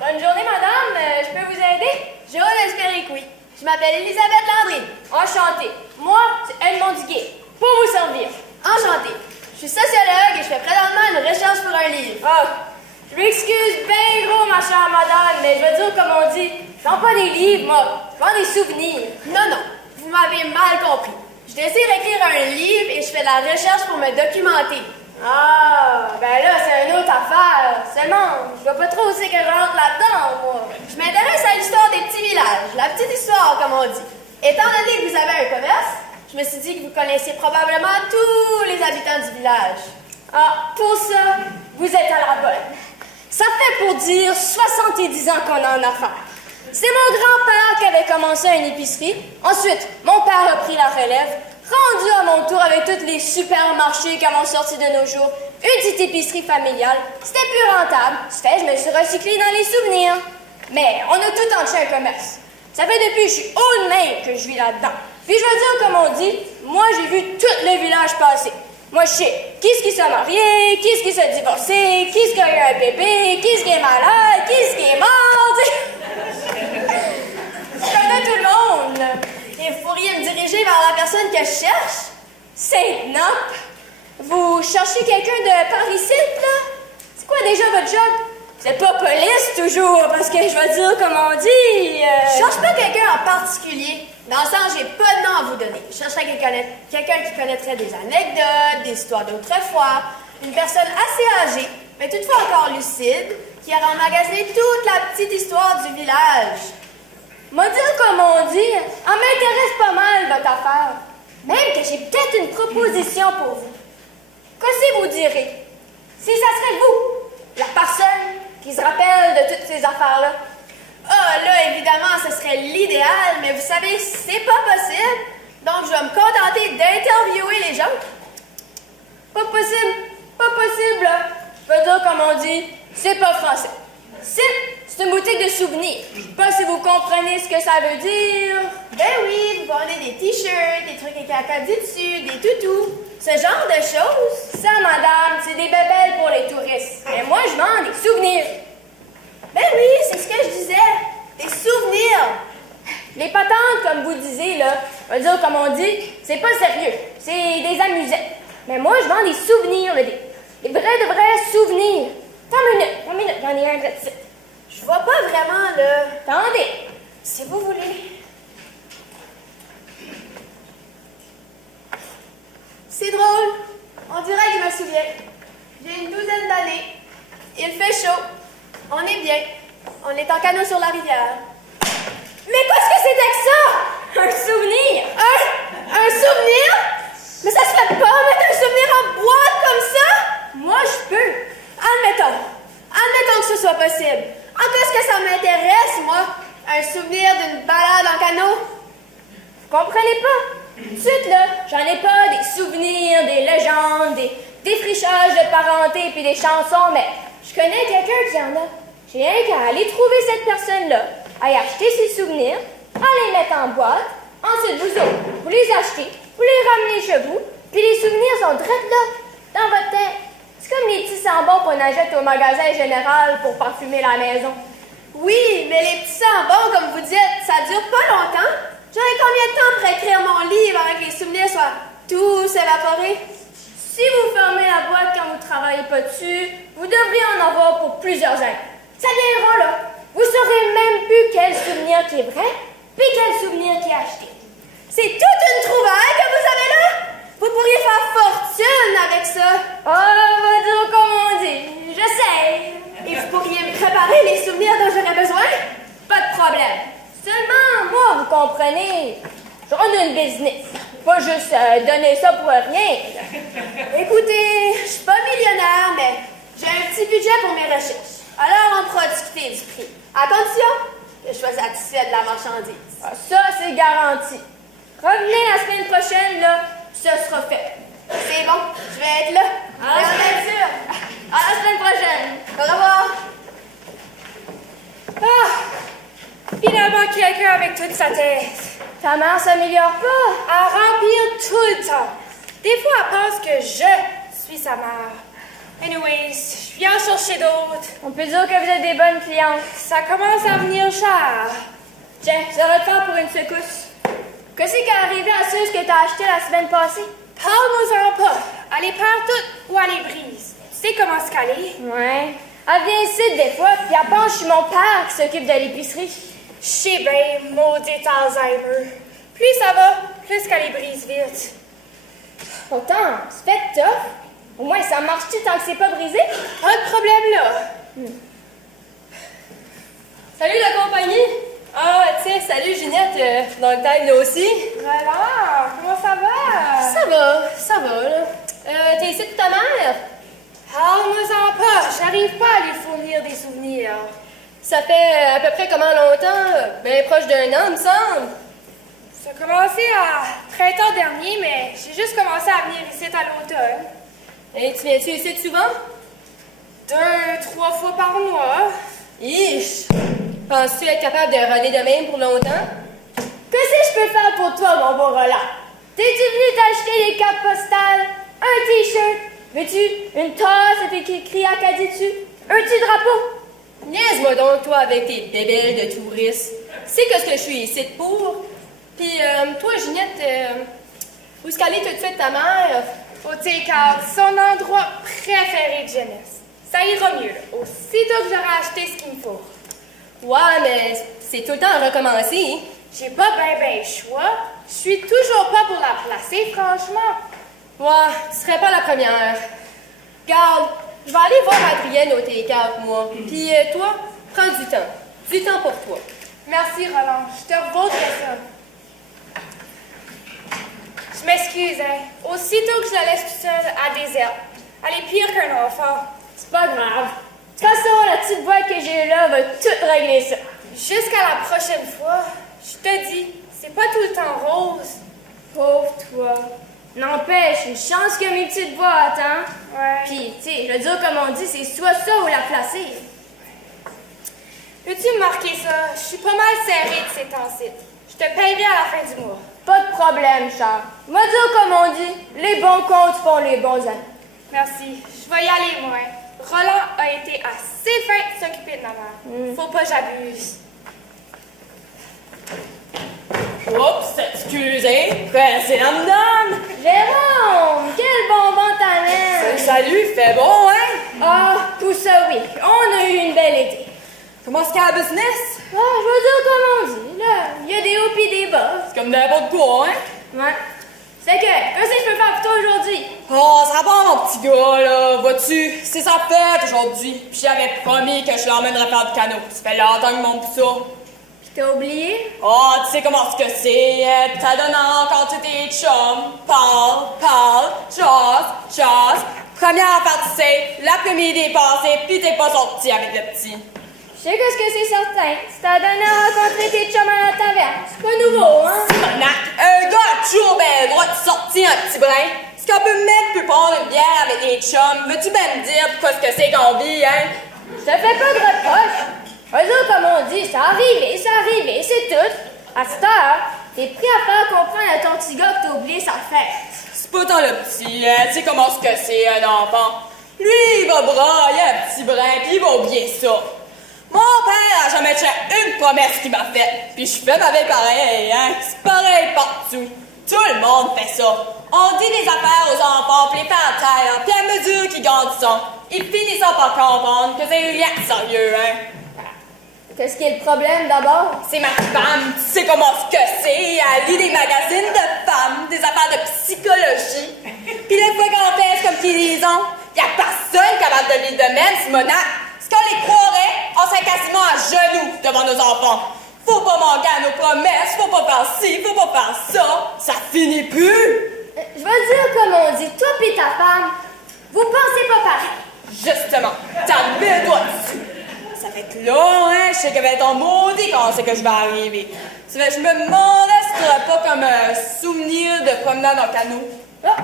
Bonne journée, madame. Je peux vous aider? J'ose espérer que oui. Je m'appelle Elisabeth Landry. Enchantée. Moi, c'est Edmond Duguay. Pour vous servir. Enchantée. Je suis sociologue et je fais présentement une recherche pour un livre. Ah, je m'excuse bien gros, ma chère madame, mais je veux dire, comme on dit, je vends pas des livres, moi. Je vends des souvenirs. Non, non. Vous m'avez mal compris. Je désire écrire un livre et je fais de la recherche pour me documenter. Ah, ben là, c'est une autre affaire. Seulement, je vois pas trop où c'est que je rentre là-dedans, moi. Je m'intéresse à l'histoire des petits villages, la petite histoire, comme on dit. Étant donné que vous avez un commerce, je me suis dit que vous connaissiez probablement tous les habitants du village. Ah, pour ça, vous êtes à la bonne. Ça fait pour dire 70 ans qu'on a en affaire. C'est mon grand-père qui avait commencé une épicerie. Ensuite, mon père a pris la relève. Rendu à mon tour avec tous les supermarchés qui ont sorti de nos jours, une petite épicerie familiale, c'était plus rentable. C'est fait, je me suis recyclée dans les souvenirs. Mais on a tout entier un commerce. Ça fait depuis que je suis haut de main que je vis là-dedans. Puis je veux dire, comme on dit, moi j'ai vu tout le village passer. Moi je sais qui est-ce qui s'est marié, qui est-ce qui s'est divorcé, qui est-ce qui a eu un bébé, qui est-ce qui est malade, qui est-ce qui est mort. Je connais tout le monde. Et vous pourriez me diriger vers la personne que je cherche? Sainte-Nappe? Vous cherchez quelqu'un de par ici, là? C'est quoi déjà votre job? C'est pas police, toujours, parce que je veux dire, comme on dit... Je cherche pas quelqu'un en particulier. Dans le sens, j'ai pas de nom à vous donner. Je chercherais quelqu'un qui connaîtrait des anecdotes, des histoires d'autrefois, une personne assez âgée, mais toutefois encore lucide, qui aura emmagasiné toute la petite histoire du village. M'a dire comme on dit, elle m'intéresse pas mal, votre affaire. Même que j'ai peut-être une proposition pour vous. Qu'est-ce que vous direz? Si ça serait vous, la personne qui se rappelle de toutes ces affaires-là. Ah, là, évidemment, ce serait l'idéal, mais vous savez, c'est pas possible. Donc, je vais me contenter d'interviewer les gens. Pas possible, pas possible, là. Je veux dire comme on dit, c'est pas français. C'est une boutique de souvenirs. Je sais pas si vous comprenez ce que ça veut dire. Ben oui, vous vendez des t-shirts, des trucs avec acadie dessus, des toutous, ce genre de choses. Ça, madame, c'est des bébelles pour les touristes. Mais moi, je vends des souvenirs. Ben oui, c'est ce que je disais. Des souvenirs. Les patentes, comme vous disiez, là, je veux dire, comme on dit, c'est pas sérieux. C'est des amusettes. Mais moi, je vends des souvenirs, là, des vrais souvenirs. Attends une minute, j'en ai un de suite. Je vois pas vraiment, là. Attendez. Si vous voulez. C'est drôle. On dirait que je me souviens. J'ai une douzaine d'années. Il fait chaud. On est bien. On est en canot sur la rivière. Mais qu'est-ce que c'était que ça? Un souvenir? Un souvenir? Mais ça se fait pas mettre un souvenir en boîte comme ça? Moi, je peux. Admettons que ce soit possible. En qu'est-ce que ça m'intéresse, moi? Un souvenir d'une balade en canot? Vous comprenez pas? Tout de suite, là, j'en ai pas des souvenirs, des légendes, des défrichages de parenté puis des chansons, mais je connais quelqu'un qui en a. J'ai rien qu'à aller trouver cette personne-là, à y acheter ses souvenirs, à les mettre en boîte, ensuite vous autres, vous les achetez, vous les ramenez chez vous, puis les souvenirs sont directs là, dans votre tête. C'est comme les petits sambons qu'on achète au magasin général pour parfumer la maison. Oui, mais les petits sambons, comme vous dites, ça dure pas longtemps. J'aurais combien de temps pour écrire mon livre avant que les souvenirs soient tous évaporés? Si vous fermez la boîte quand vous travaillez pas dessus, vous devriez en avoir pour plusieurs années. Ça viendra là. Vous saurez même plus quel souvenir qui est vrai, puis quel souvenir qui est acheté. C'est toute une trouvaille que vous avez là? Vous pourriez faire fortune avec ça. On va dire comme on dit. J'essaye. Et vous pourriez me préparer les souvenirs dont j'aurais besoin? Pas de problème. Seulement, moi, vous comprenez, je run une business. pas juste donner ça pour rien. Écoutez, je suis pas millionnaire, mais j'ai un petit budget pour mes recherches. Alors, on pourra discuter du prix. À condition que je sois satisfait de la marchandise. Ah, ça, c'est garanti. Revenez la semaine prochaine, là, ça sera fait. C'est bon, je vais être là. À la semaine, à la semaine prochaine. Au revoir. Ah! Finalement, quelqu'un avec toute sa tête. Ta mère s'améliore pas. À remplir tout le temps. Des fois, elle pense que je suis sa mère. Anyways, je viens en chercher d'autres. On peut dire que vous êtes des bonnes clientes. Ça commence à venir cher. Tiens, ça va te faire pour une secousse. Qu'est-ce qui est arrivé à ceux que t'as acheté la semaine passée? Parle-moi-en pas. Elle les perd toutes ou elle les brise. Tu sais comment se caler? Ouais. Elle vient ici des fois, puis elle pense que je suis mon père qui s'occupe de l'épicerie. Je sais bien, maudit Alzheimer. Plus ça va, plus qu'elle les brise vite. Pourtant, c'est fait tough. Au moins, ça marche-tu tant que c'est pas brisé? Pas de problème là. Salut la compagnie! Ah, tiens, salut Ginette, dans le time là aussi. Voilà, comment ça va? Ça va, là. T'es ici de ta mère? Parle-moi-en pas, j'arrive pas à lui fournir des souvenirs. Ça fait à peu près comment longtemps? Ben proche d'un an, me semble. Ça a commencé à printemps dernier, mais j'ai juste commencé à venir ici à l'automne. Et tu viens-tu ici souvent? 2, 3 fois par mois. Ish! Penses-tu être capable de runner de même pour longtemps? Qu'est-ce que je peux faire pour toi, mon beau Roland? T'es-tu venu t'acheter des cartes postales? Un t-shirt? Veux-tu une tasse avec écrit Acadie dessus? Un petit drapeau? Niaise-moi donc, toi, avec tes bébelles de touristes. Tu sais que ce que je suis ici pour? Puis, toi, Ginette, où est-ce qu'elle est tout de suite ta mère? Au Take-Out, son endroit préféré de jeunesse. Ça ira mieux, là, aussitôt que j'aurai acheté ce qu'il me faut. Ouais, mais c'est tout le temps à recommencer, hein? J'ai pas ben choix. Je suis toujours pas pour la placer, franchement. Ouais, tu serais pas la première. Garde, je vais aller voir Adrienne au Take-Out, moi. Puis toi, prends du temps. Du temps pour toi. Merci, Roland. Je te revaudrai ça. Je m'excuse, hein. Aussitôt que je la laisse toute seule à désert, elle est pire qu'un enfant. C'est pas grave. De toute façon, la petite boîte que j'ai là va tout régler ça. Jusqu'à la prochaine fois, je te dis, c'est pas tout le temps rose. Pauvre toi. N'empêche, une chance que mes petites boîtes, hein? Ouais. Puis, tu sais, je veux dire, comme on dit, c'est soit ça ou la placer. Peux-tu me marquer ça? Je suis pas mal serrée de ces temps-ci. Je te paierai à la fin du mois. Pas de problème, Charles. Moi dire comme on dit, les bons comptes font les bons amis. Merci. Je vais y aller, moi. Roland a été assez fin de s'occuper de ma mère. Faut pas que j'abuse. Oups, excusez, pressez la madame. Jérôme, quel bonbon t'amènes! Salut, fait bon, hein? Ah, tout ça, oui. On a eu une belle été. Comment est-ce qu'il y a la business? Ah, je veux dire comme on dit, là. Il y a des hauts pis des bas. C'est comme n'importe quoi, hein? Ouais. C'est que, qu'est-ce que je peux faire pour toi aujourd'hui? Oh, ça va pas, mon petit gars, là. Vois-tu, c'est sa fête aujourd'hui. Puis j'avais promis que je l'emmènerais faire du canot. Ça fait longtemps qu'ils m'ont plus ça. Pis t'as oublié? Oh, tu sais comment ce que c'est, hein? Pis ça donne encore tous tes chums. Parle, chasse. Première partie, c'est l'après-midi est passé, pis t'es pas sorti avec le petit. Je sais qu'est-ce que c'est certain. Tu t'as donné à rencontrer tes chums à la taverne. C'est pas nouveau, hein? Simonac, un gars a toujours bien le droit de sortir un petit brin. Est-ce qu'on peut même plus prendre une bière avec les chums? Veux-tu bien me dire pourquoi ce que c'est qu'on vit, hein? Je te fais pas de reproche. Eux autres, comme on dit, c'est arrivé, c'est tout. À cette heure, t'es pris à faire comprendre à ton petit gars que t'as oublié sa fête. C'est pas tant le petit, hein? Tu sais comment ce que c'est, un enfant? Lui, il va brailler un petit brin, puis il va oublier ça. Mon père a jamais fait une promesse qu'il m'a faite, puis je fais ma vie pareil, hein? C'est pareil partout. Tout le monde fait ça. On dit des affaires aux enfants, puis les fait à terre, puis à mesure qu'ils grandissent, ils finissent par comprendre que c'est rien de sérieux, hein? Qu'est-ce qui est le problème d'abord? C'est ma femme, tu sais comment ce que c'est, elle lit des magazines de femmes, des affaires de psychologie. Puis les fois qu'on pèse comme qu'ils disent, y a personne capable de vivre de même, Simonac. Si qu'on les croirait, on serait quasiment à genoux devant nos enfants. Faut pas manquer à nos promesses, faut pas faire ci, faut pas faire ça. Ça finit plus. pis ta femme, vous pensez pas pareil. Justement, t'as mis le doigt dessus. Ça fait que là, hein, je sais que va être en maudit quand c'est que je vais arriver. Tu sais, je me demandais si t'aurais pas comme un souvenir de promenade en canot. Ah,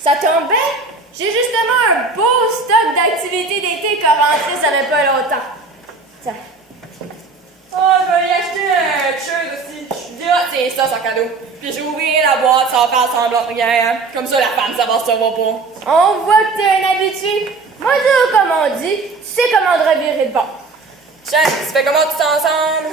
ça tombe bien. J'ai justement un beau stock d'activités d'été qui a rentré ça fait pas longtemps. Tiens. Oh, je vais y acheter un shirt aussi. Je dis, ah, c'est ça, son cadeau. Puis j'ai ouvert la boîte sans faire semblant de rien. Hein. Comme ça, la femme, ça va se savoir pas. On voit que t'es un habitué. Moi, dire comme on dit, tu sais comment te revirer de bord. Tiens, tu fais comment tout ensemble?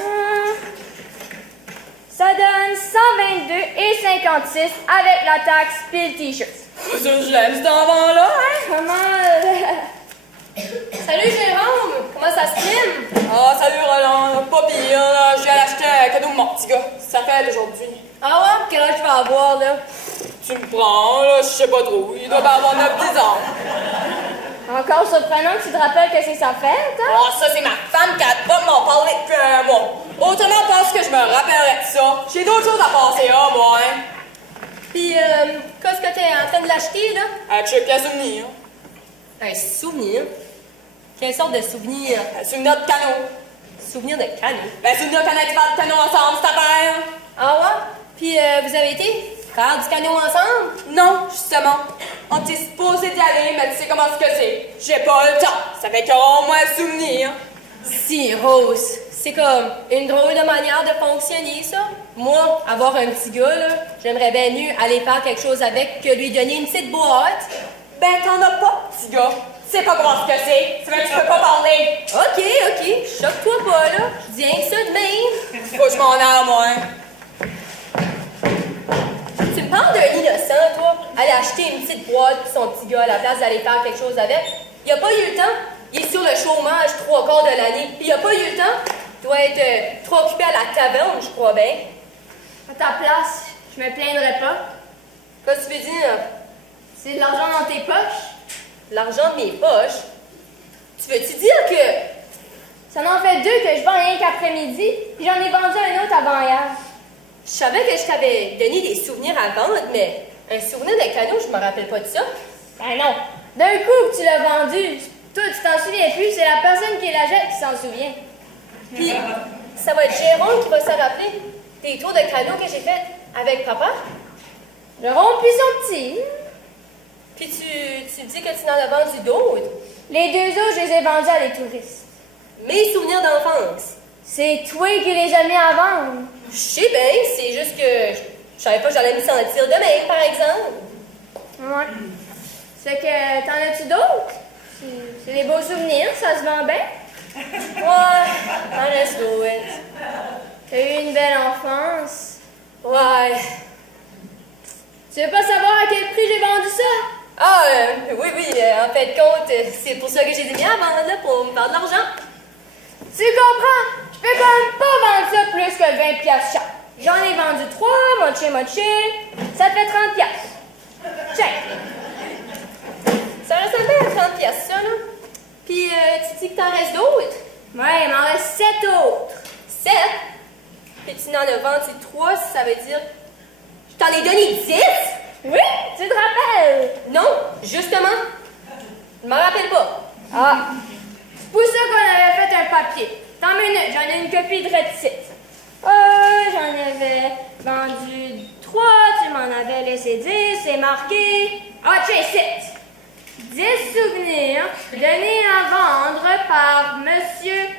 Ça donne 122 et 56 avec la taxe pis le t-shirt. Ça, je l'aime, cet enfant-là, hein? Comment... Salut Jérôme! Comment ça se filme? Ah, salut Roland, pas pire, là. Je viens d'acheter un cadeau pour mon petit gars. Ça fait d'aujourd'hui. Ah ouais? Quel âge tu vas avoir, là? Tu me prends, là, je sais pas trop. Il doit pas avoir 9-10 ans. Encore surprenant que tu te rappelles que c'est sa fête, hein? Ah, ça, c'est ma femme qui a pas m'en parler depuis un mois. Autrement, pense que je me rappellerais de ça. J'ai d'autres choses à passer, hein, moi, hein. Puis, qu'est-ce que t'es en train de l'acheter, là? Un check à souvenir. Un souvenir? Quelle sorte de souvenir? Un souvenir de canot. Souvenir de canot? Ben, souvenir qu'on a été faire du canot ensemble, cette affaire. Ah ouais? Puis, vous avez été faire du canot ensemble? Non, justement. On était supposé d'y aller, mais tu sais comment c'est que c'est. J'ai pas le temps. Ça fait qu'au moins un souvenir. Si, Rose, c'est comme une drôle de manière de fonctionner, ça. Moi, avoir un petit gars, là, j'aimerais bien mieux aller faire quelque chose avec que lui donner une petite boîte. Ben, t'en as pas, petit gars. Tu sais pas comment c'est que c'est. Tu peux pas parler. OK, choque-toi pas, là. Je dis rien que ça de même. Faut que je m'en aille, moi. Tu me parles d'un innocent, toi, aller acheter une petite boîte pour son petit gars à la place d'aller faire quelque chose avec. Il a pas eu le temps. Il est sur le chômage 3/4 de l'année. Puis il a pas eu le temps. Il doit être trop occupé à la taverne, je crois bien. À ta place, je me plaindrais pas. Qu'est-ce que tu veux dire? C'est de l'argent dans tes poches. L'argent de mes poches? Tu veux-tu dire que... Ça en fait 2 que je vends rien qu'après-midi, puis j'en ai vendu un autre avant hier. Je savais que je t'avais donné des souvenirs à vendre, mais un souvenir de canot, je me rappelle pas de ça. Ben non. D'un coup que tu l'as vendu, toi tu t'en souviens plus, c'est la personne qui l'achète qui s'en souvient. Puis, ça va être Jérôme qui va se rappeler des tours de canot que j'ai fait avec papa. Jérôme puis son petit. Puis tu dis que tu en as vendu d'autres. Les 2 autres, je les ai vendus à des touristes. Mes souvenirs d'enfance. C'est toi qui les as mis à vendre. Je sais bien, c'est juste que je savais pas que j'allais me sentir de même, par exemple. Ouais. C'est que t'en as-tu d'autres? C'est des beaux souvenirs, ça se vend bien. Ouais, en reste d'autres. T'as eu une belle enfance. Ouais. Tu veux pas savoir à quel prix j'ai vendu ça? Ah, oui, en fait de compte, c'est pour ça que j'ai mis à vendre, là, pour me faire de l'argent. Tu comprends? Je peux quand même pas vendre ça plus que 20 piastres chaque. J'en ai vendu 3, moitié. Ça fait 30 piastres. Check. Ça ressemble bien à 30 piastres, ça, là. Puis, tu dis que t'en restes d'autres? Ouais, il m'en reste 7 autres. 7? Puis tu en as vendu 3, ça veut dire... Je t'en ai donné 10? Oui, tu te rappelles? Non, justement. Je m'en rappelle pas. Ah, c'est pour ça qu'on avait fait un papier. Dans minute, j'en ai une copie de récite. J'en avais vendu 3, tu m'en avais laissé 10, c'est marqué. Ah, tiens, 7. 10 souvenirs donnés à vendre par Monsieur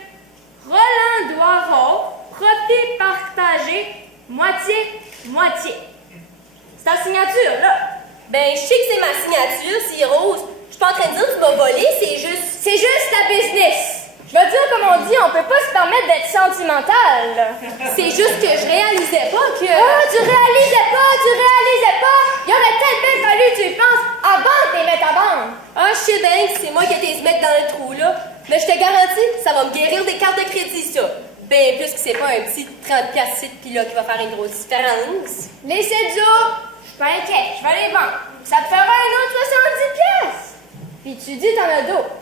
Roland Doiron, profit partagé, moitié. C'est ta signature, là. Ben, je sais que c'est ma signature, c'est rose. Je suis pas en train de dire que tu m'as volé, c'est juste... C'est juste ta business. Je veux dire, comme on dit, on peut pas se permettre d'être sentimental. C'est juste que je réalisais pas que... Ah, tu réalisais pas! Il aurait peut-être bien fallu que tu y penses avant de les mettre à vendre. Ah, je sais bien que c'est moi qui ai été se mettre dans le trou, là. Mais je te garantis, ça va me guérir des cartes de crédit, ça. Ben, plus que c'est pas un petit 30 piastres pis là qui va faire une grosse différence. Les 7 autres, je suis pas inquiet, je vais les vendre. Ça te fera un autre 70 piastres. Puis tu dis t'en as d'autres.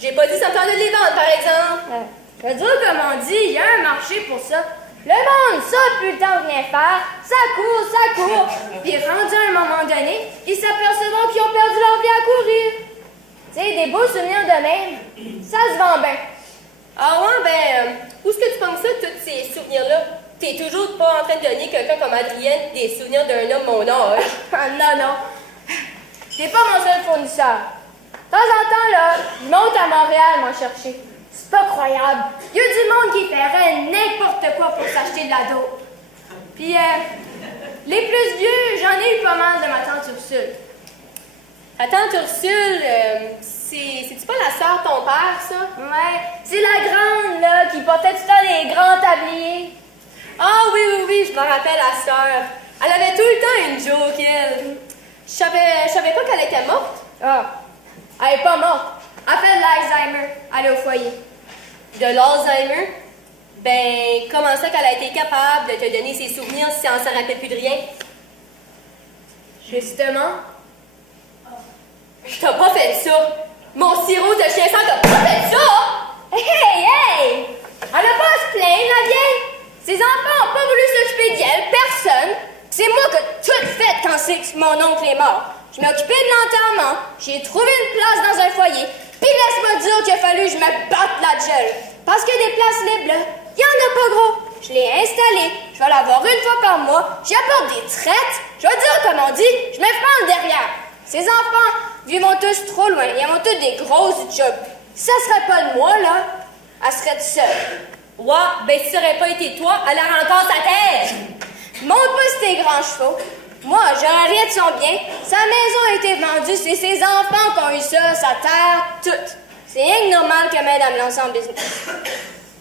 J'ai pas dit ça me tentait de les vendre, par exemple. Je veux dire, comme on dit, il y a un marché pour ça. Le monde, ça, plus le temps de rien faire, ça court. Puis rendu à un moment donné, ils s'apercevront qu'ils ont perdu leur vie à courir. Tu sais, des beaux souvenirs de même, ça se vend bien. Ah ouais, ben, où est-ce que tu penses ça, tous ces souvenirs-là? T'es toujours pas en train de donner quelqu'un comme Adrienne des souvenirs d'un homme mon âge. Non. T'es pas mon seul fournisseur. De temps en temps, là, je monte à Montréal m'en chercher. C'est pas croyable. Il y a du monde qui ferait n'importe quoi pour s'acheter de la dope. Puis, les plus vieux, j'en ai eu pas mal de ma tante Ursule. Ta tante Ursule, c'est-tu pas la sœur de ton père, ça? Ouais, c'est la grande, là, qui portait tout le temps les grands tabliers. Ah oui, je me rappelle la sœur. Elle avait tout le temps une joke, elle. Je savais pas qu'elle était morte. Ah, elle est pas morte. Elle fait de l'Alzheimer. Elle est au foyer. De l'Alzheimer? Ben, comment ça qu'elle a été capable de te donner ses souvenirs si elle ne se rappelle plus de rien? Justement. Je t'ai pas fait ça! Mon sirop de chien sang t'a pas fait ça! Hey! Elle a pas à se plaindre, la vieille. Ses enfants ont pas voulu s'occuper d'elle, personne. C'est moi qui ai tout fait quand c'est que mon oncle est mort. Je m'ai occupé de l'enterrement, j'ai trouvé une place dans un foyer, puis laisse-moi dire qu'il a fallu que je me batte la gueule. Parce que des places libres, là, y en a pas gros. Je l'ai installé, je vais l'avoir une fois par mois, j'y apporte des traites, je vais dire comme on dit, je me prends le derrière. Ces enfants, ils vont tous trop loin, ils ont tous des grosses jobs. Si ça serait pas de moi, là, elle serait toute seule. Ouais, ben si ça aurait pas été toi, elle aurait encore sa tête! Monte pas sur tes grands chevaux. Moi, j'aurais rien de son bien. Sa maison a été vendue, c'est ses enfants qui ont eu ça, sa terre, tout. C'est rien que normal que Madame lance en business.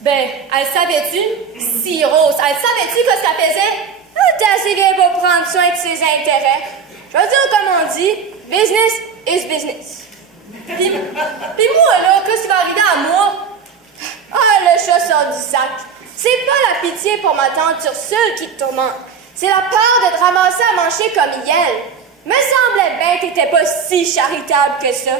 Ben, elle savait-tu? Si Rose, elle savait-tu que ça faisait? Ah, t'es assez vieille pour prendre soin de ses intérêts. Je veux dire, comme on dit, business is business. Puis moi, là, qu'est-ce qui va arriver à moi? Ah, le chat sort du sac. C'est pas la pitié pour ma tante Ursule qui te tourmente. C'est la peur de te ramasser à manger comme elle. Me semblait bien que t'étais pas si charitable que ça.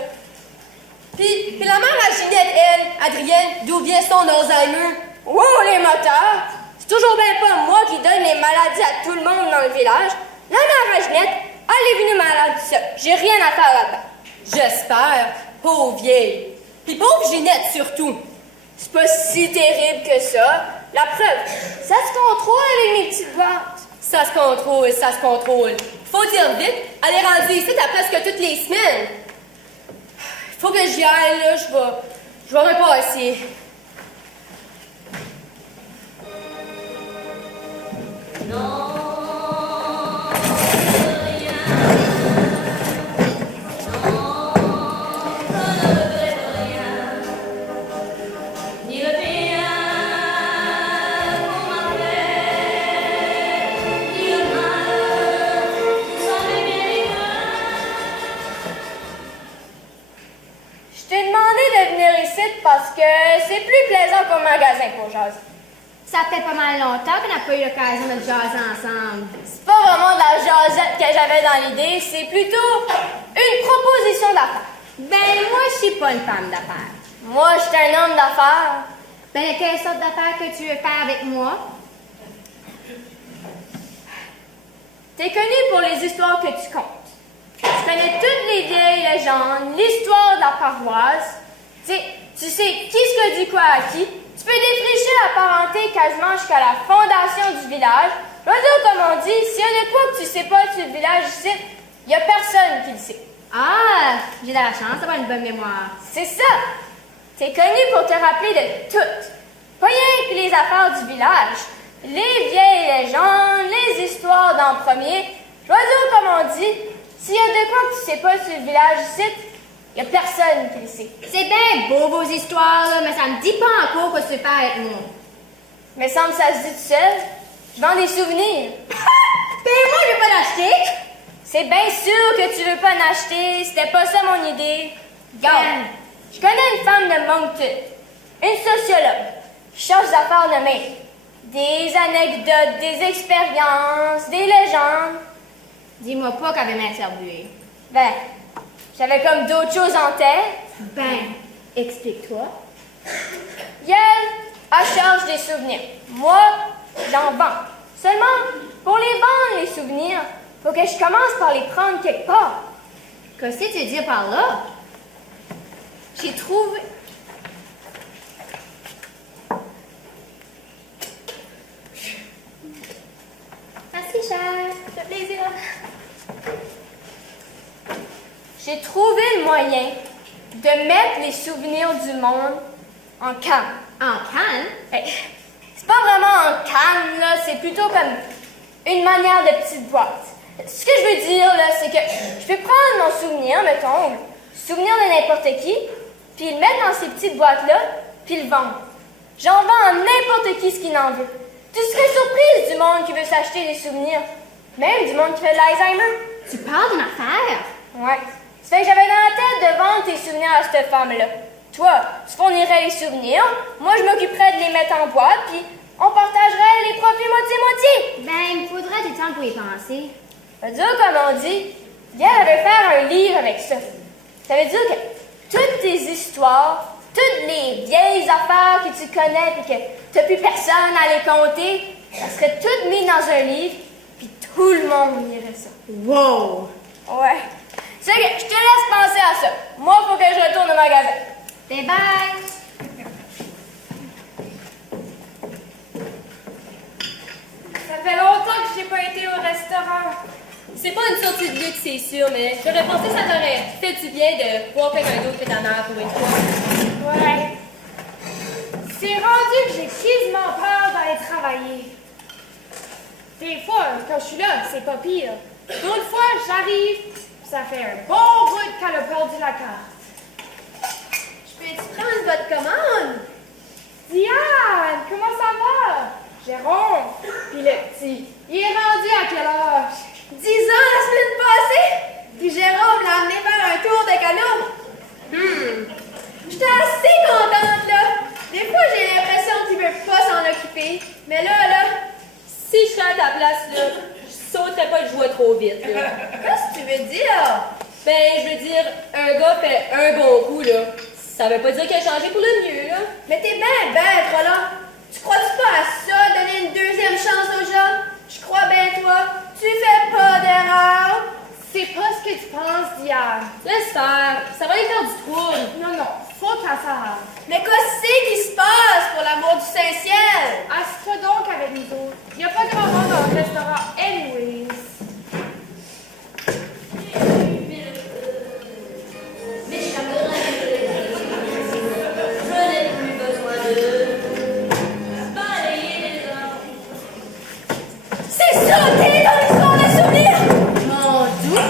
Puis la mère à Ginette, elle, Adrienne, d'où vient son Alzheimer? Wow, les moteurs! C'est toujours bien pas moi qui donne les maladies à tout le monde dans le village. La mère à Ginette, elle est venue malade ça. J'ai rien à faire là-dedans. J'espère. Pauvre vieille. Puis pauvre Ginette, surtout. C'est pas si terrible que ça. La preuve, ça se contrôle avec mes petites boîtes. Ça se contrôle. Faut dire vite, elle est rendue ici à presque toutes les semaines. Faut que j'y aille, là, je vais repasser. Parce que c'est plus plaisant qu'au magasin pour jaser. Ça fait pas mal longtemps qu'on n'a pas eu l'occasion de jaser ensemble. C'est pas vraiment de la jasette que j'avais dans l'idée, c'est plutôt une proposition d'affaires. Ben, moi, je suis pas une femme d'affaires. Moi, je suis un homme d'affaires. Ben, quelle sorte d'affaires que tu veux faire avec moi? T'es connu pour les histoires que tu comptes. Tu connais toutes les vieilles légendes, l'histoire de la paroisse. Tu sais qui ce que dit quoi à qui. Tu peux défricher la parenté quasiment jusqu'à la fondation du village. Je veux dire, comme on dit, s'il y en a quoi que tu sais pas sur le village ici, il y a personne qui le sait. Ah, j'ai de la chance d'avoir une bonne mémoire. C'est ça. T'es connu pour te rappeler de tout. Pas rien que les affaires du village. Les vieilles légendes, les histoires d'en premier. Je veux dire, comme on dit, s'il y a de quoi que tu sais pas sur le village ici, il y a personne qui le sait. C'est bien beau vos histoires, là, mais ça me dit pas encore que tu veux faire avec moi. Mais semble que ça se dit tout seul. Je vends des souvenirs. Ben moi, je vais pas l'acheter. C'est bien sûr que tu veux pas en acheter. C'était pas ça mon idée. Regarde, je connais une femme de Moncton, une sociologue, qui cherche des affaires de main. Des anecdotes, des expériences, des légendes. Dis-moi pas qu'elle veut m'interviewer. Ben, j'avais comme d'autres choses en tête. Ben, explique-toi. Elle cherche des souvenirs. Moi, j'en vends. Seulement, pour les vendre, les souvenirs, faut que je commence par les prendre quelque part. Qu'est-ce que tu veux dire par là? J'ai trouvé... Merci, cher. Ça fait plaisir. J'ai trouvé le moyen de mettre les souvenirs du monde en canne. En canne? Hey, c'est pas vraiment en canne, là, c'est plutôt comme une manière de petite boîte. Ce que je veux dire, là, c'est que je peux prendre mon souvenir, mettons, souvenir de n'importe qui, puis le mettre dans ces petites boîtes-là, puis le vendre. J'en vends à n'importe qui ce qu'il en veut. Tu serais surprise du monde qui veut s'acheter des souvenirs, même du monde qui fait de l'Alzheimer. Tu parles d'une affaire? Ouais. Ça fait que j'avais dans la tête de vendre tes souvenirs à cette femme-là. Toi, tu fournirais les souvenirs, moi je m'occuperais de les mettre en boîte, puis on partagerait les profits moitié-moitié. Ben, il me faudra du temps pour y penser. Ça veut dire, comme on dit, viens, elle veut faire un livre avec ça. Ça veut dire que toutes tes histoires, toutes les vieilles affaires que tu connais et que t'as plus personne à les compter, ça serait tout mis dans un livre, puis tout le monde lirait ça. Wow! Ouais. C'est que je te laisse penser à ça. Moi, faut que je retourne au magasin. Bye bye! Ça fait longtemps que j'ai pas été au restaurant. C'est pas une sortie de luxe, c'est sûr, mais j'aurais pensé que ça t'aurait fait du bien de voir quelqu'un d'autre que ta mère pour une fois. Ouais. C'est rendu que j'ai quasiment peur d'aller travailler. Des fois, quand je suis là, c'est pas pire. D'autres fois, j'arrive, ça fait un bon bout qu'elle a perdu la carte. Je peux-tu prendre votre commande? Diane, comment ça va? Jérôme, puis le petit, il est rendu à quel âge? 10 ans la semaine passée! Puis Jérôme l'a amené faire un tour de canot. J'étais assez contente, là. Des fois, j'ai l'impression qu'il veut pas s'en occuper. Mais là, Si je serais à ta place, là, je sauterais pas le jouet trop vite, là. qu'est-ce que tu veux dire? Ben, je veux dire, un gars fait un bon coup, là. Ça veut pas dire qu'il a changé pour le mieux, là. Mais t'es ben bête, Roland. Tu crois-tu pas à ça, donner une deuxième chance aux gens? Je crois bien, toi. Tu fais pas d'erreur. C'est pas ce que tu penses, Diane. Laisse faire, ça va aller faire du trouble. Non, non, faut qu'elle s'arrête. Mais qu'est-ce qui se passe pour l'amour du Saint-Ciel? Assieds-toi donc avec nous autres. Il n'y a pas grand monde dans le restaurant anyways. C'est ça, t'es dans l'histoire de souvenirs! Mon Dieu!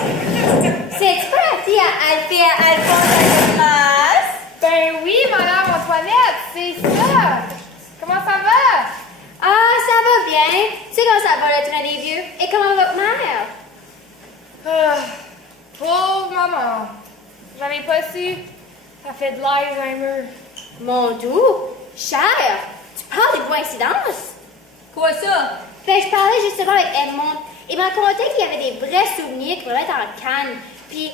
C'est-tu pas la fille à Alphonse Alphonse? Ben oui, Madame Antoinette, c'est ça. Comment ça va? Ah, ça va bien. Tu sais comment ça va le train des vieux? Et comment va votre mère? Ah, pauvre maman. J'avais pas su. Ça fait de l'Alzheimer. Mon Dieu! Cher! Tu parles de coïncidence? Quoi ça? Fait que je parlais justement avec Edmond. Il m'a conté qu'il y avait des vrais souvenirs qu'il pourraient être en canne. Puis,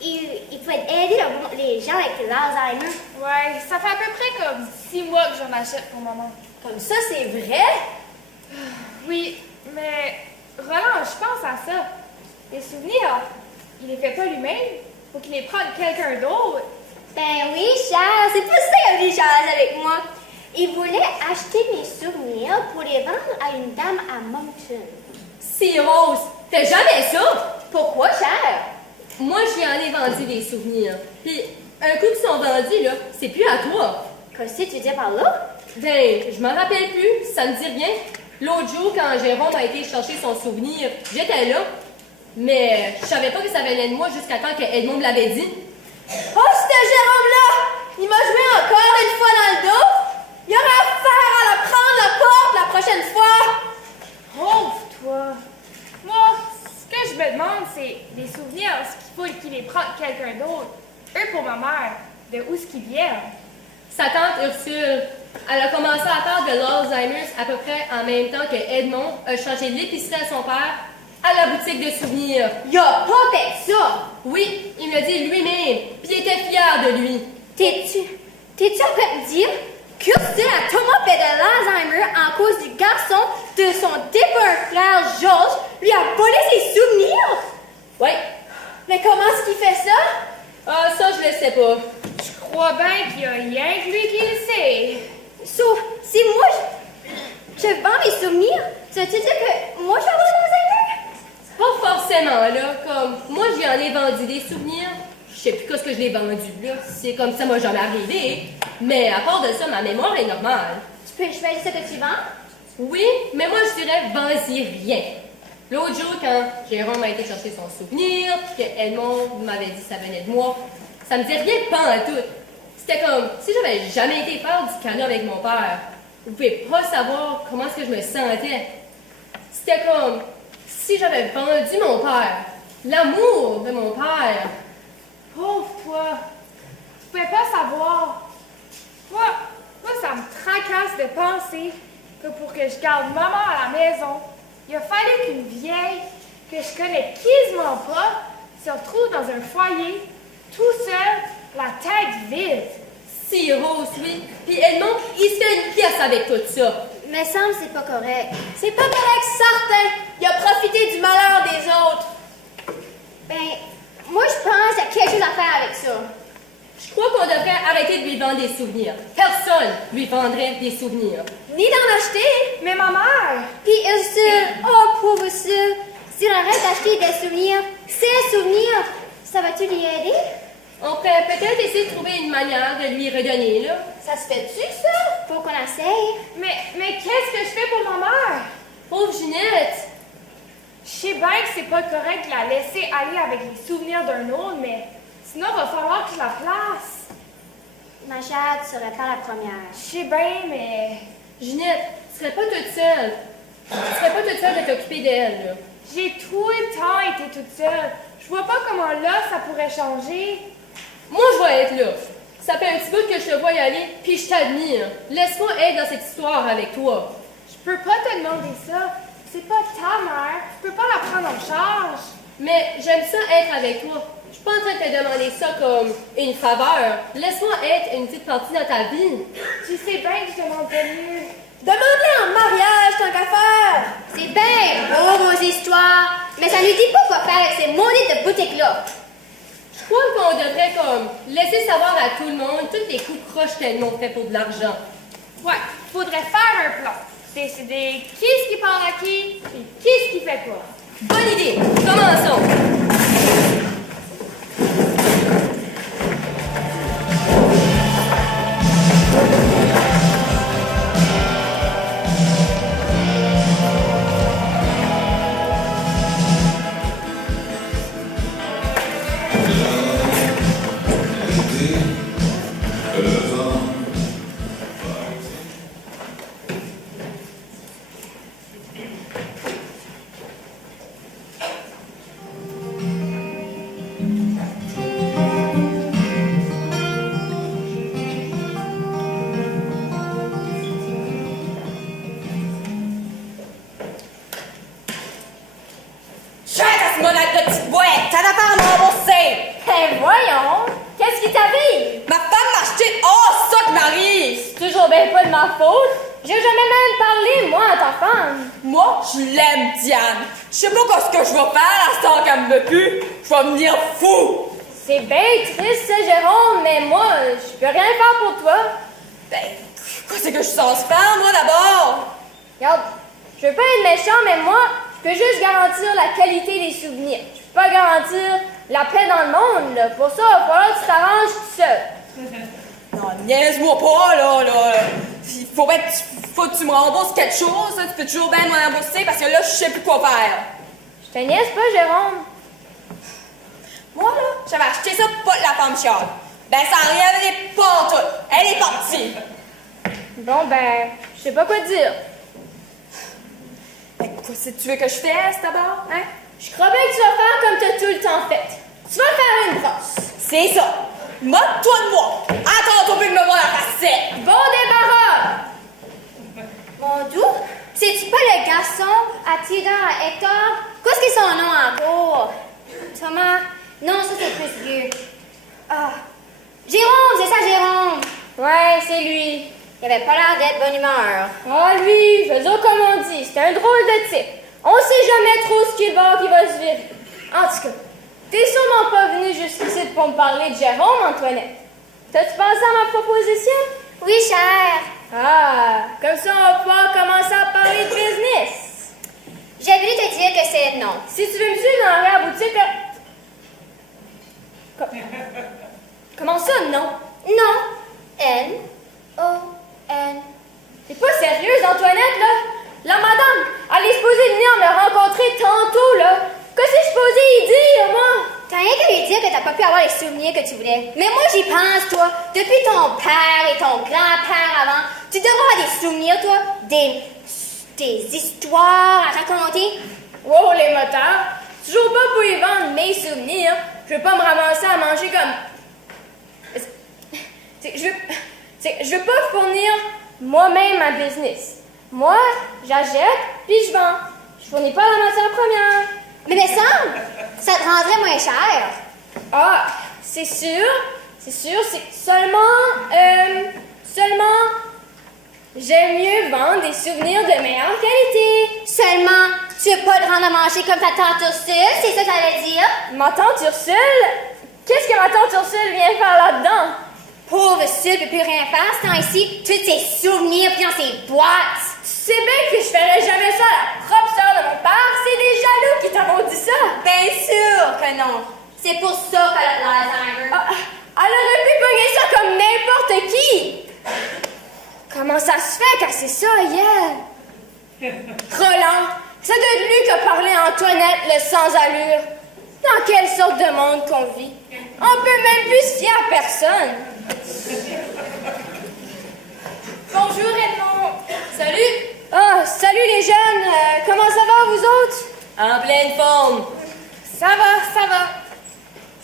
il pouvait aider les gens avec l'Alzheimer. Ouais, ça fait à peu près comme 6 mois que j'en achète pour maman. Comme ça, c'est vrai? Oui, mais Roland, je pense à ça. Les souvenirs, il les fait pas lui-même. Faut qu'il les prenne quelqu'un d'autre. Ben oui, cher, c'est pas ça qu'il a voulu jaser avec moi. Il voulait acheter mes souvenirs pour les vendre à une dame à Moncton. Si, Rose, fais jamais ça! Pourquoi, cher? Moi, j'y en ai vendu des souvenirs. Puis, un coup qu'ils sont vendus, là, c'est plus à toi. Qu'est-ce que tu dis par là? Ben, je m'en rappelle plus, ça me dit rien. L'autre jour, quand Jérôme a été chercher son souvenir, j'étais là. Mais je savais pas que ça venait de moi jusqu'à temps que Edmond me l'avait dit. Oh, ce Jérôme-là! Il m'a joué encore une fois dans le dos! Il aura affaire à la prendre la porte la prochaine fois! Pauvre-toi. Moi, ce que je me demande, c'est des souvenirs, ce qu'il faut qu'il les prenne quelqu'un d'autre. Eux pour ma mère, de où est-ce qu'ils viennent? Sa tante Ursule, elle a commencé à faire de l'Alzheimer à peu près en même temps que Edmond a changé l'épicerie à son père à la boutique de souvenirs. Il a pas fait ça! Oui, il me l'a dit lui-même, puis il était fier de lui. T'es-tu en train de me dire Kirsten a Thomas fait de l'Alzheimer en cause du garçon de son défunt frère Georges lui a volé ses souvenirs. Ouais. Mais comment est-ce qu'il fait ça? Ah, ça, je le sais pas. Je crois bien qu'il y a rien que lui qui le sait. So, si moi je vends mes souvenirs, ça veut dire que moi je vais avoir de l'Alzheimer? Pas forcément, là. Comme, moi, j'y en ai vendu des souvenirs. Je sais plus qu'est-ce que je l'ai vendu, là. C'est comme ça m'a jamais arrivé. Mais à part de ça, ma mémoire est normale. Tu peux choisir ce que tu vends? Oui, mais moi, je dirais, vends-y rien. L'autre jour, quand Jérôme a été chercher son souvenir, que Edmond m'avait dit que ça venait de moi, ça me dit rien pas en tout. C'était comme si j'avais jamais été faire du canot avec mon père. Vous pouvez pas savoir comment est-ce que je me sentais. C'était comme si j'avais vendu mon père. L'amour de mon père. Pauvre toi. Tu pouvais pas savoir. Moi, ça me tracasse de penser que pour que je garde maman à la maison, il a fallu qu'une vieille que je connais quasiment pas se retrouve dans un foyer, tout seul, la tête vide. Si rose, oui. Puis Edmond, il se fait une pièce avec tout ça. Mais semble c'est pas correct. C'est pas correct, certain. Il a profité du malheur des autres. Ben, moi je pense qu'il y a quelque chose à faire avec ça. Je crois qu'on devrait arrêter de lui vendre des souvenirs. Personne lui vendrait des souvenirs. Ni d'en acheter. Mais ma mère! Puis Ursule, oh pauvre Ursule, si on arrête d'acheter des souvenirs, ces souvenirs, ça va-tu lui aider? On pourrait peut-être essayer de trouver une manière de lui redonner, là. Ça se fait-tu, ça? Faut qu'on essaye. Mais qu'est-ce que je fais pour ma mère? Pauvre Ginette! Je sais bien que c'est pas correct de la laisser aller avec les souvenirs d'un autre, mais sinon, il va falloir que je la place. Ma Jade serait pas la première. Je sais bien, mais Ginette, tu serais pas toute seule. Tu serais pas toute seule de t'occuper d'elle, là. j'ai tout le temps été toute seule. Je vois pas comment là, ça pourrait changer. Moi, je vais être là. Ça fait un petit bout que je te vois y aller, puis je t'admire. Laisse-moi être dans cette histoire avec toi. Je peux pas te demander ça. C'est pas ta mère. Tu peux pas la prendre en charge. Mais j'aime ça être avec toi. Je suis pas en train de te demander ça comme une faveur. Laisse-moi être une petite partie de ta vie. Tu sais bien que je demande pas mieux. Demande-le en mariage, tant qu'à faire. C'est bien beau vos histoires, mais ça nous dit pas quoi faire avec ces maudites de boutiques-là. Je crois qu'on devrait comme laisser savoir à tout le monde tous les coups croches qu'elle m'ont fait pour de l'argent. Ouais, faudrait faire un plan. Décider qui parle à qui, et qui fait quoi. Bonne idée! Commençons! Ben voyons, qu'est-ce qui t'arrive? Ma femme m'a acheté. Oh, ça qui m'arrive! C'est toujours bien pas de ma faute. J'ai jamais même parlé, moi, à ta femme. Moi, je l'aime, Diane. Je sais pas ce que je vais faire à ce temps qu'elle me veut plus. Je vais venir fou. C'est bien triste, ça, Jérôme, mais moi, je peux rien faire pour toi. Ben, quoi c'est que je suis censée faire, moi, d'abord? Regarde, je veux pas être méchant, mais moi, je peux juste garantir la qualité des souvenirs. Je peux pas garantir la paix dans le monde, là. Pour ça, il va falloir que tu t'arranges tout seul. Non, niaise-moi pas, là. Il faut que tu me rembourses quelque chose, là. Tu peux toujours bien me rembourser parce que là, je sais plus quoi faire. Je te niaise pas, Jérôme. Moi, là, j'avais acheté ça pour pas la femme chiale. Ben, ça n'a rien des pantoutes. Elle est partie. Bon, ben, je sais pas quoi dire. Ben, quoi c'est que tu veux que je fasse, d'abord, hein? Je crois bien que tu vas faire comme t'as tout le temps fait. Tu vas faire une brosse. C'est ça. Moque-toi de moi. Attends-toi plus de me voir la facette. Bon débarras! Mon doux, c'est-tu pas le garçon attirant à Hector? Qu'est-ce que son nom encore? Thomas? Non, ça c'est plus vieux. Ah. Jérôme, c'est ça, Jérôme. Ouais, c'est lui. Il avait pas l'air d'être bonne humeur. Ah, lui, faisons comme on dit, c'est un drôle de type. On sait jamais trop ce qu'il va se virer. En tout cas, t'es sûrement pas venu jusqu'ici pour me parler de Jérôme, Antoinette. T'as-tu pensé à ma proposition? Oui, cher. Ah, comme ça on va pouvoir commencer à parler de business. J'ai voulu te dire que c'est non. Si tu veux me suivre dans l'arrière-boutique... Comment ça, non? Non. N-O-N. T'es pas sérieuse, Antoinette, là? La madame, elle est supposée venir me rencontrer tantôt, là. Qu'est-ce que je suis supposée y dire, moi? T'as rien qu'à lui dire que t'as pas pu avoir les souvenirs que tu voulais. Mais moi, j'y pense, toi. Depuis ton père et ton grand-père avant, tu devrais avoir des souvenirs, toi. Des histoires à raconter. Wow, les motards. Toujours pas pour y vendre mes souvenirs. Je veux pas me ramasser à manger comme... Je veux pas fournir moi-même ma business. Moi, j'achète, puis je vends. Je fournis pas la matière première. Mais me semble, ça te rendrait moins cher. Ah, c'est sûr, c'est seulement, j'aime mieux vendre des souvenirs de meilleure qualité. Seulement, tu veux pas te rendre à manger comme ta tante Ursule, c'est ça que ça veut dire? Ma tante Ursule? Qu'est-ce que ma tante Ursule vient faire là-dedans? Pauvre Ursule peut plus rien faire, ce temps-ci, tous ses souvenirs pris dans ses boîtes. Tu sais bien que je ferais jamais ça à la propre sœur de mon père, c'est des jaloux qui t'auront dit ça. Bien sûr que non. C'est pour ça qu'elle a l'Alzheimer. Ah, elle aurait pu pogner ça comme n'importe qui. Comment ça se fait qu'elle sait ça hier? Roland, ça doit être lui qui a parlé à Antoinette, le sans-allure. Dans quelle sorte de monde qu'on vit? On peut même plus se fier à personne. Bonjour, Edmond. Salut. Ah, salut les jeunes. Comment ça va, vous autres? En pleine forme. Ça va.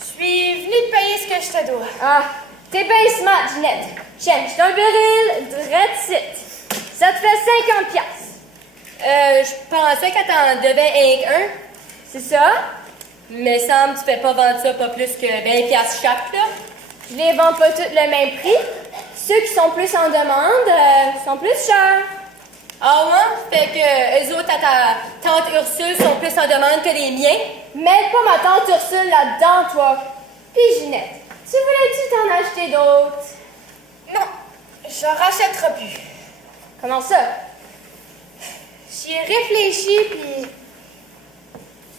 Je suis venue te payer ce que je te dois. Ah, t'es bien smart, Ginette. Tiens, je t'en viril, drette site. Ça te fait 50 piastres. Je pensais que t'en devais un. C'est ça? Mais semble que tu fais pas vendre ça pas plus que 20 piastres chaque, là. Je les vends pas toutes le même prix. Ceux qui sont plus en demande sont plus chers. Ah ouais? Fait que eux autres à ta tante Ursule sont plus en demande que les miens? Mets pas ma tante Ursule là-dedans, toi. Puis Ginette, tu voulais-tu t'en acheter d'autres? Non, j'en rachèterai plus. Comment ça? J'y ai réfléchi, puis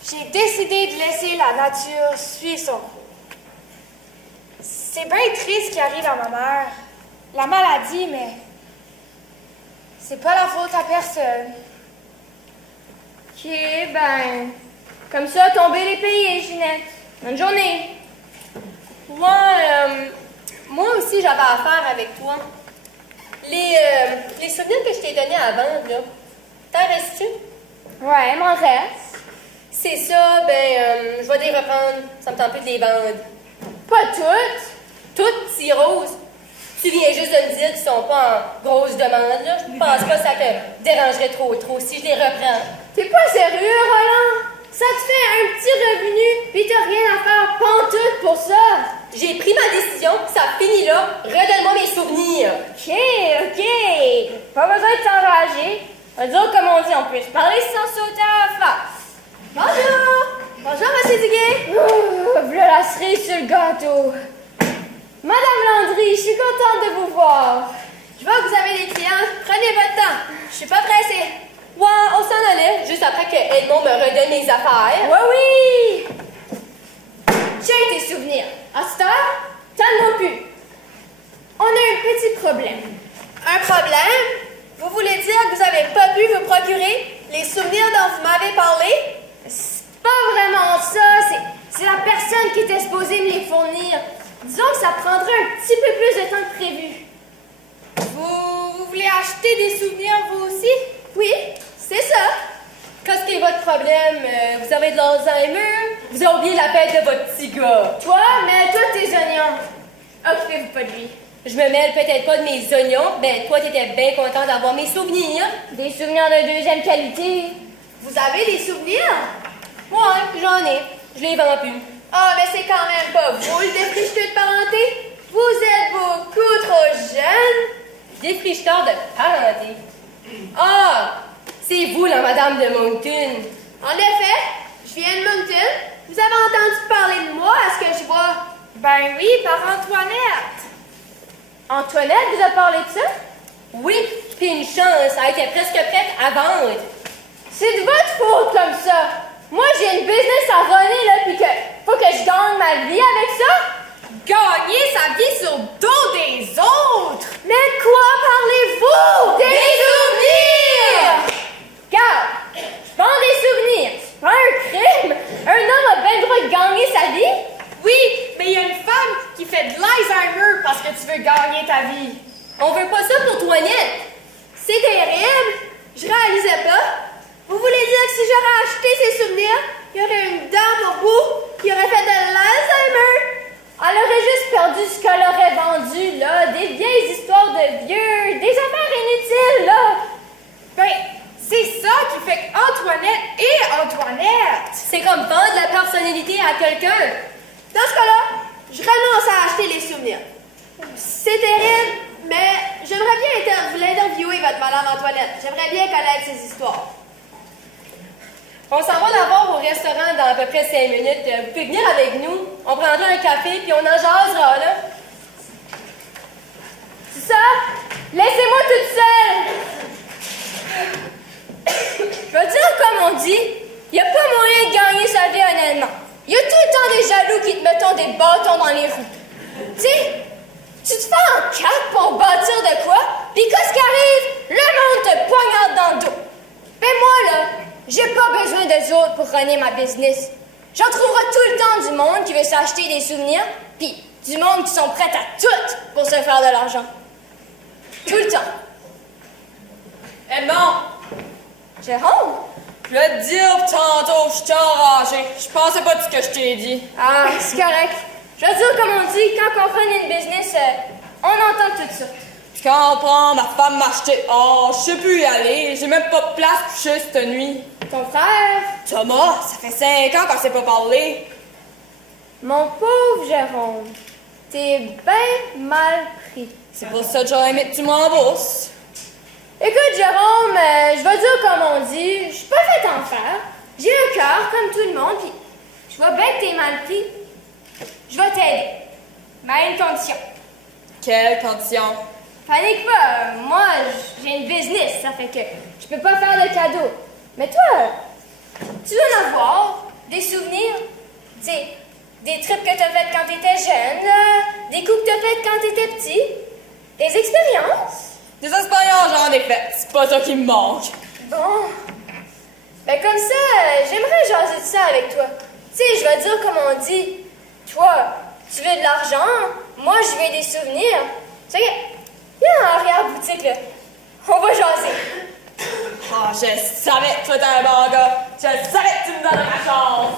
j'ai décidé de laisser la nature suivre son cours. C'est bien triste ce qui arrive à ma mère. La maladie, mais c'est pas la faute à personne. Ok, ben... Comme ça, tomber les payés, Ginette. Bonne journée. Moi aussi, j'avais affaire avec toi. Les souvenirs que je t'ai donnés à vendre, là, t'en restes-tu? Ouais, m'en reste. C'est ça, je vais les reprendre. Ça me tente plus de les vendre. Pas toutes. Toutes, si roses. Tu viens juste de me dire qu'ils sont pas en grosse demande, là. Je pense pas que ça te dérangerait trop si je les reprends. T'es pas sérieux, Roland? Ça te fait un petit revenu, pis t'as rien à faire pantoute pour ça. J'ai pris ma décision, ça finit là. Redonne-moi mes souvenirs. Ok. Pas besoin de t'enrager. On va dire comme on dit, on peut se parler sans sauter à la face. Bonjour, Monsieur Duguay. Voilà la cerise sur le gâteau. Madame Landry, je suis contente de vous voir. Je vois que vous avez des clients. Prenez votre temps. Je suis pas pressée. Ouais, on s'en allait, juste après que Edmond me redonne mes affaires. Oui. Tiens tes souvenirs. À cette heure, t'en as plus. On a un petit problème. Un problème? Vous voulez dire que vous avez pas pu vous procurer les souvenirs dont vous m'avez parlé? C'est pas vraiment ça. C'est la personne qui était supposée me les fournir. Disons que ça prendrait un petit peu plus de temps que prévu. Vous voulez acheter des souvenirs, vous aussi? Oui, c'est ça. Qu'est-ce qui est votre problème? Vous avez de l'Alzheimer? Vous avez oublié la fête de votre petit gars. Toi, mets-toi tes oignons. Occupez-vous pas de lui. Je me mêle peut-être pas de mes oignons, toi, t'étais bien content d'avoir mes souvenirs. Des souvenirs de deuxième qualité. Vous avez des souvenirs? Ouais, j'en ai. Je les vends plus. Ah, mais c'est quand même pas vous le défricheux de parenté. Vous êtes beaucoup trop jeune. défricheteur de parenté. Ah, c'est vous, la madame de Moncton. En effet, je viens de Moncton. Vous avez entendu parler de moi, à ce que je vois? Ben oui, par Antoinette. Antoinette vous a parlé de ça? Oui, puis une chance, elle était presque prête à vendre. C'est de votre faute comme ça. Moi, j'ai une business à runner, là, puis que faut que je gagne ma vie avec ça. Gagner sa vie sur le dos des autres. Mais quoi parlez-vous? Des souvenirs! Car, je vends des souvenirs. C'est pas un crime. Un homme a bien le droit de gagner sa vie. Oui, mais il y a une femme qui fait de l'Alzheimer parce que tu veux gagner ta vie. On veut pas ça pour Toinette. C'est terrible. Je réalisais pas. Vous voulez dire que si j'aurais acheté ces souvenirs, il y aurait une dame au bout qui aurait fait de l'Alzheimer? Elle aurait juste perdu ce qu'elle aurait vendu, là. Des vieilles histoires de vieux, des affaires inutiles, là. Ben, c'est ça qui fait qu'Antoinette est Antoinette. C'est comme vendre la personnalité à quelqu'un. Dans ce cas-là, je renonce à acheter les souvenirs. C'est terrible, mais j'aimerais bien l'interviewer, votre madame Antoinette. J'aimerais bien connaître ses histoires. On s'en va la voir au restaurant dans à peu près 5 minutes. Vous pouvez venir avec nous. On prendra un café puis on en jasera, là. C'est ça? Laissez-moi toute seule. Je veux dire, comme on dit, il n'y a pas moyen de gagner sa vie honnêtement. Il y a tout le temps des jaloux qui te mettent des bâtons dans les roues. Tu sais, tu te fais en quatre pour bâtir de quoi, puis qu'est-ce qui arrive? Le monde te poignarde dans le dos. Ben moi, là, j'ai pas besoin d'eux autres pour runner ma business. J'en trouverai tout le temps du monde qui veut s'acheter des souvenirs, puis du monde qui sont prêts à tout pour se faire de l'argent. Tout le temps. Edmond, Jérôme? je voulais te dire tantôt, je t'ai enragé. Je pensais pas de ce que je t'ai dit. Ah, c'est correct. Je veux dire, comme on dit, quand on run une business, on entend tout ça. Puis quand on prend, ma femme m'a acheté. Oh, je sais plus y aller. J'ai même pas de place pour coucher cette nuit. Ton frère? Thomas, ça fait 5 ans qu'on s'est pas parlé. Mon pauvre Jérôme, t'es bien mal pris. C'est pour ça que j'aurais aimé que tu m'embosses. Écoute, Jérôme, je vais dire comme on dit, je suis pas fait en faire. J'ai un cœur comme tout le monde, puis je vois bien que t'es mal pris. Je vais t'aider, mais à une condition. Quelle condition? Panique pas, moi, j'ai une business, ça fait que je peux pas faire de cadeaux. Mais toi, tu veux en avoir des souvenirs, des trips que t'as faites quand t'étais jeune, là, des coups que t'as faites quand t'étais petit, des expériences. Des expériences, j'en ai fait. C'est pas ça qui me manque. Bon. Ben comme ça, j'aimerais jaser de ça avec toi. Tu sais, je vais dire comme on dit. Toi, tu veux de l'argent, moi je veux des souvenirs. Ça y est, viens en arrière-boutique, là. On va jaser. Ah, je savais que toi t'es un bon gars. Je savais que tu me donnerais la chance.